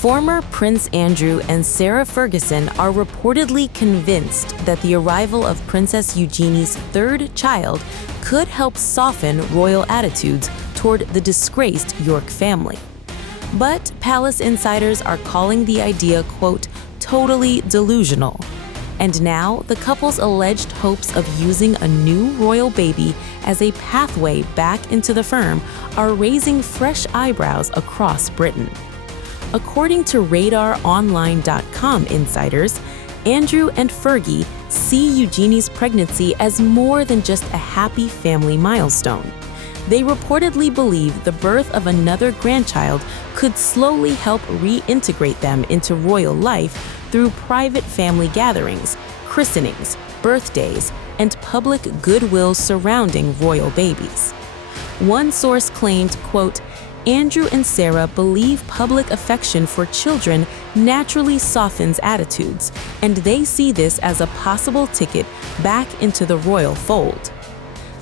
Former Prince Andrew and Sarah Ferguson are reportedly convinced that the arrival of Princess Eugenie's third child could help soften royal attitudes toward the disgraced York family. But palace insiders are calling the idea, quote, totally delusional. And now, the couple's alleged hopes of using a new royal baby as a pathway back into the firm are raising fresh eyebrows across Britain. According to RadarOnline.com insiders, Andrew and Fergie see Eugenie's pregnancy as more than just a happy family milestone. They reportedly believe the birth of another grandchild could slowly help reintegrate them into royal life through private family gatherings, christenings, birthdays, and public goodwill surrounding royal babies. One source claimed, quote, Andrew and Sarah believe public affection for children naturally softens attitudes, and they see this as a possible ticket back into the royal fold.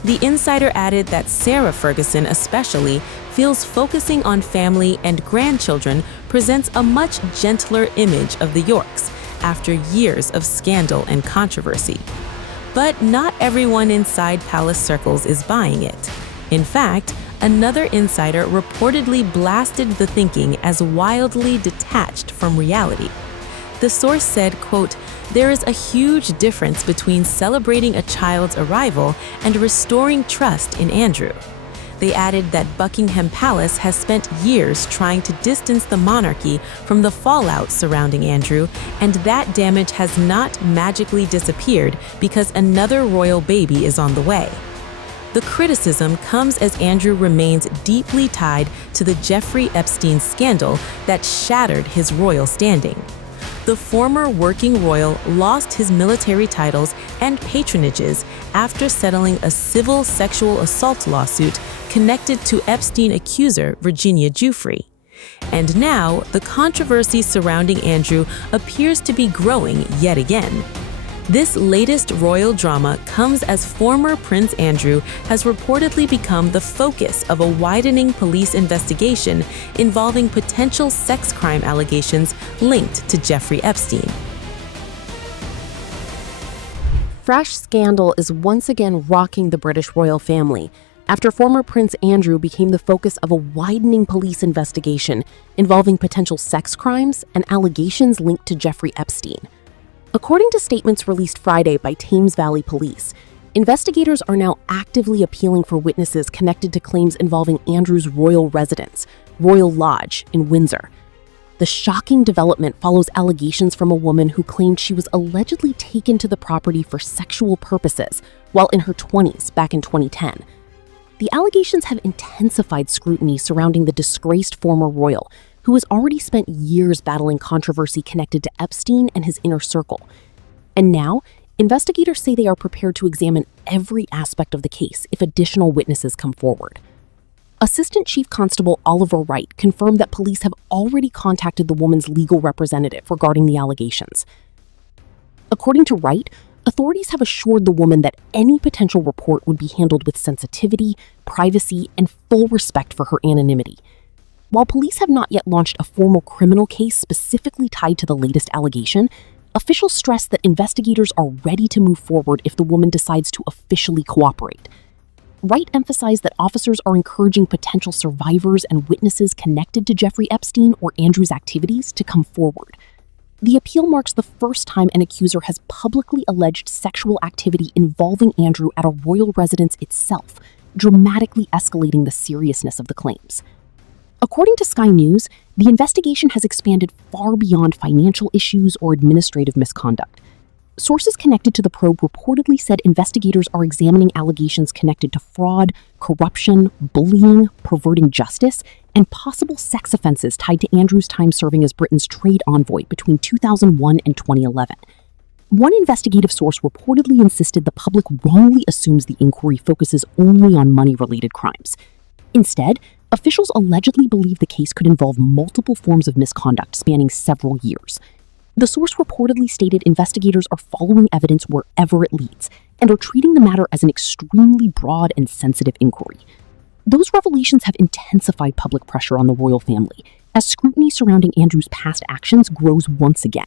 The insider added that Sarah Ferguson especially feels focusing on family and grandchildren presents a much gentler image of the Yorks after years of scandal and controversy. But not everyone inside palace circles is buying it. In fact, another insider reportedly blasted the thinking as wildly detached from reality. The source said, quote, there is a huge difference between celebrating a child's arrival and restoring trust in Andrew. They added that Buckingham Palace has spent years trying to distance the monarchy from the fallout surrounding Andrew, and that damage has not magically disappeared because another royal baby is on the way. The criticism comes as Andrew remains deeply tied to the Jeffrey Epstein scandal that shattered his royal standing. The former working royal lost his military titles and patronages after settling a civil sexual assault lawsuit connected to Epstein accuser Virginia Giuffre. And now, the controversy surrounding Andrew appears to be growing yet again. This latest royal drama comes as former Prince Andrew has reportedly become the focus of a widening police investigation involving potential sex crime allegations linked to Jeffrey Epstein. Fresh scandal is once again rocking the British royal family after former Prince Andrew became the focus of a widening police investigation involving potential sex crimes and allegations linked to Jeffrey Epstein. According to statements released Friday by Thames Valley Police, investigators are now actively appealing for witnesses connected to claims involving Andrew's royal residence, Royal Lodge, in Windsor. The shocking development follows allegations from a woman who claimed she was allegedly taken to the property for sexual purposes while in her 20s back in 2010. The allegations have intensified scrutiny surrounding the disgraced former royal, who has already spent years battling controversy connected to Epstein and his inner circle. And now, investigators say they are prepared to examine every aspect of the case if additional witnesses come forward. Assistant Chief Constable Oliver Wright confirmed that police have already contacted the woman's legal representative regarding the allegations. According to Wright, authorities have assured the woman that any potential report would be handled with sensitivity, privacy, and full respect for her anonymity. While police have not yet launched a formal criminal case specifically tied to the latest allegation, officials stress that investigators are ready to move forward if the woman decides to officially cooperate. Wright emphasized that officers are encouraging potential survivors and witnesses connected to Jeffrey Epstein or Andrew's activities to come forward. The appeal marks the first time an accuser has publicly alleged sexual activity involving Andrew at a royal residence itself, dramatically escalating the seriousness of the claims. According to Sky News, the investigation has expanded far beyond financial issues or administrative misconduct. Sources connected to the probe reportedly said investigators are examining allegations connected to fraud, corruption, bullying, perverting justice, and possible sex offenses tied to Andrew's time serving as Britain's trade envoy between 2001 and 2011. One investigative source reportedly insisted the public wrongly assumes the inquiry focuses only on money-related crimes. Instead, officials allegedly believe the case could involve multiple forms of misconduct spanning several years. The source reportedly stated investigators are following evidence wherever it leads and are treating the matter as an extremely broad and sensitive inquiry. Those revelations have intensified public pressure on the royal family, as scrutiny surrounding Andrew's past actions grows once again.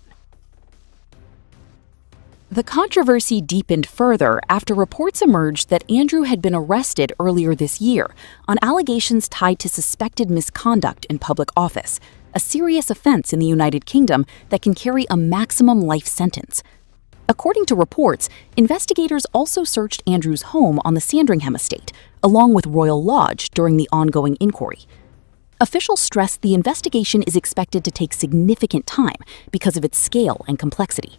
The controversy deepened further after reports emerged that Andrew had been arrested earlier this year on allegations tied to suspected misconduct in public office, a serious offense in the United Kingdom that can carry a maximum life sentence. According to reports, investigators also searched Andrew's home on the Sandringham estate, along with Royal Lodge, during the ongoing inquiry. Officials stressed the investigation is expected to take significant time because of its scale and complexity.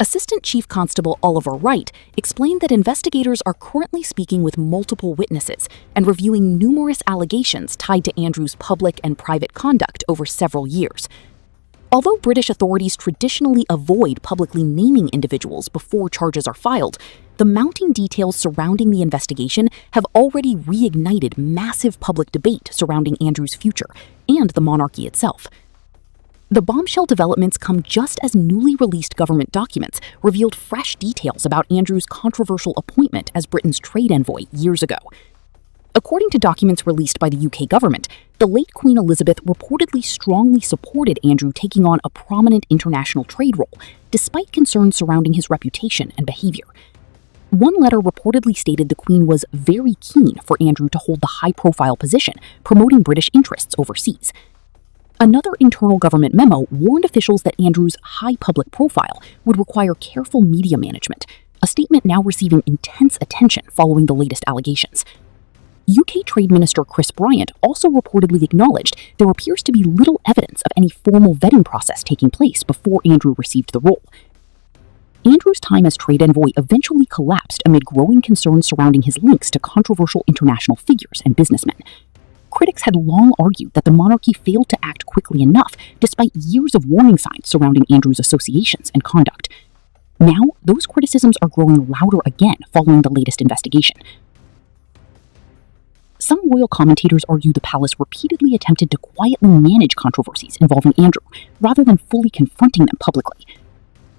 Assistant Chief Constable Oliver Wright explained that investigators are currently speaking with multiple witnesses and reviewing numerous allegations tied to Andrew's public and private conduct over several years. Although British authorities traditionally avoid publicly naming individuals before charges are filed, the mounting details surrounding the investigation have already reignited massive public debate surrounding Andrew's future and the monarchy itself. The bombshell developments come just as newly released government documents revealed fresh details about Andrew's controversial appointment as Britain's trade envoy years ago. According to documents released by the UK government, the late Queen Elizabeth reportedly strongly supported Andrew taking on a prominent international trade role, despite concerns surrounding his reputation and behavior. One letter reportedly stated the Queen was very keen for Andrew to hold the high-profile position, promoting British interests overseas. Another internal government memo warned officials that Andrew's high public profile would require careful media management, a statement now receiving intense attention following the latest allegations. UK Trade Minister Chris Bryant also reportedly acknowledged there appears to be little evidence of any formal vetting process taking place before Andrew received the role. Andrew's time as trade envoy eventually collapsed amid growing concerns surrounding his links to controversial international figures and businessmen. Critics had long argued that the monarchy failed to act quickly enough, despite years of warning signs surrounding Andrew's associations and conduct. Now, those criticisms are growing louder again following the latest investigation. Some royal commentators argue the palace repeatedly attempted to quietly manage controversies involving Andrew, rather than fully confronting them publicly.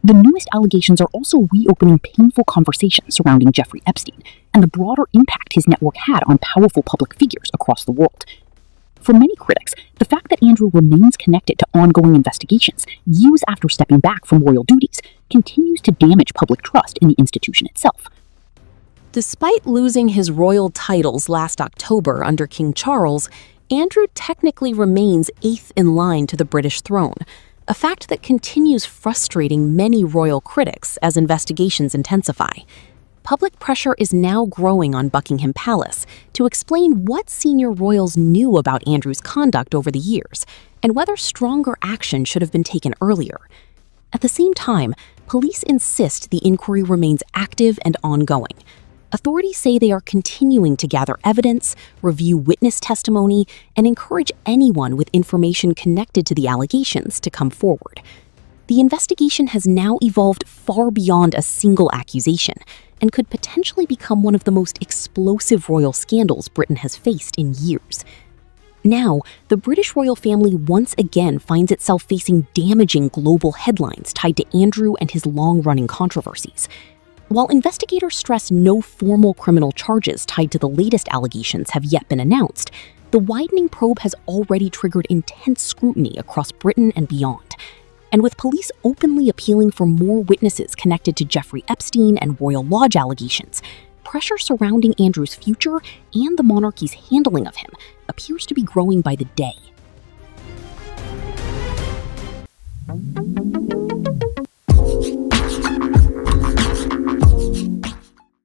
The newest allegations are also reopening painful conversations surrounding Jeffrey Epstein and the broader impact his network had on powerful public figures across the world. For many critics, the fact that Andrew remains connected to ongoing investigations years after stepping back from royal duties continues to damage public trust in the institution itself. Despite losing his royal titles last October under King Charles, Andrew technically remains eighth in line to the British throne, a fact that continues frustrating many royal critics as investigations intensify. Public pressure is now growing on Buckingham Palace to explain what senior royals knew about Andrew's conduct over the years and whether stronger action should have been taken earlier. At the same time, police insist the inquiry remains active and ongoing. Authorities say they are continuing to gather evidence, review witness testimony, and encourage anyone with information connected to the allegations to come forward. The investigation has now evolved far beyond a single accusation and could potentially become one of the most explosive royal scandals Britain has faced in years. Now, the British royal family once again finds itself facing damaging global headlines tied to Andrew and his long-running controversies. While investigators stress no formal criminal charges tied to the latest allegations have yet been announced, the widening probe has already triggered intense scrutiny across Britain and beyond. And with police openly appealing for more witnesses connected to Jeffrey Epstein and Royal Lodge allegations, pressure surrounding Andrew's future and the monarchy's handling of him appears to be growing by the day.